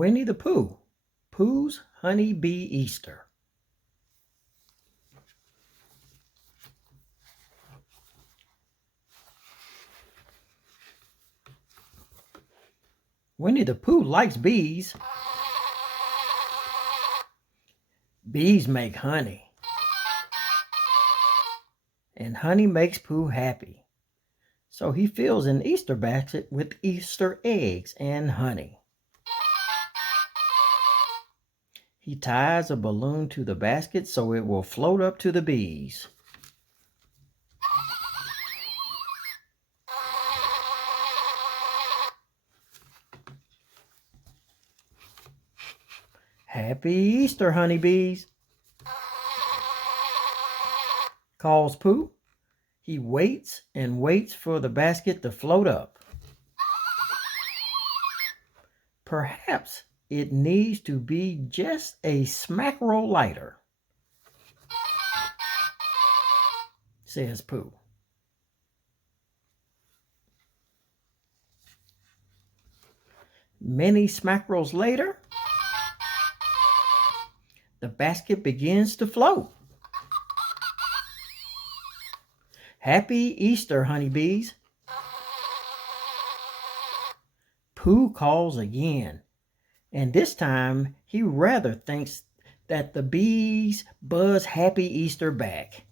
Winnie the Pooh, Pooh's Honeybee Easter. Winnie the Pooh likes bees. Bees make honey. And honey makes Pooh happy. So he fills an Easter basket with Easter eggs and honey. He ties a balloon to the basket so it will float up to the bees. Happy Easter, honeybees, calls Pooh. He waits and waits for the basket to float up. Perhaps it needs to be just a smackerel lighter, says Pooh. Many smackerels later, the basket begins to float. Happy Easter, honeybees. Pooh calls again, and this time he rather thinks that the bees buzz Happy Easter back.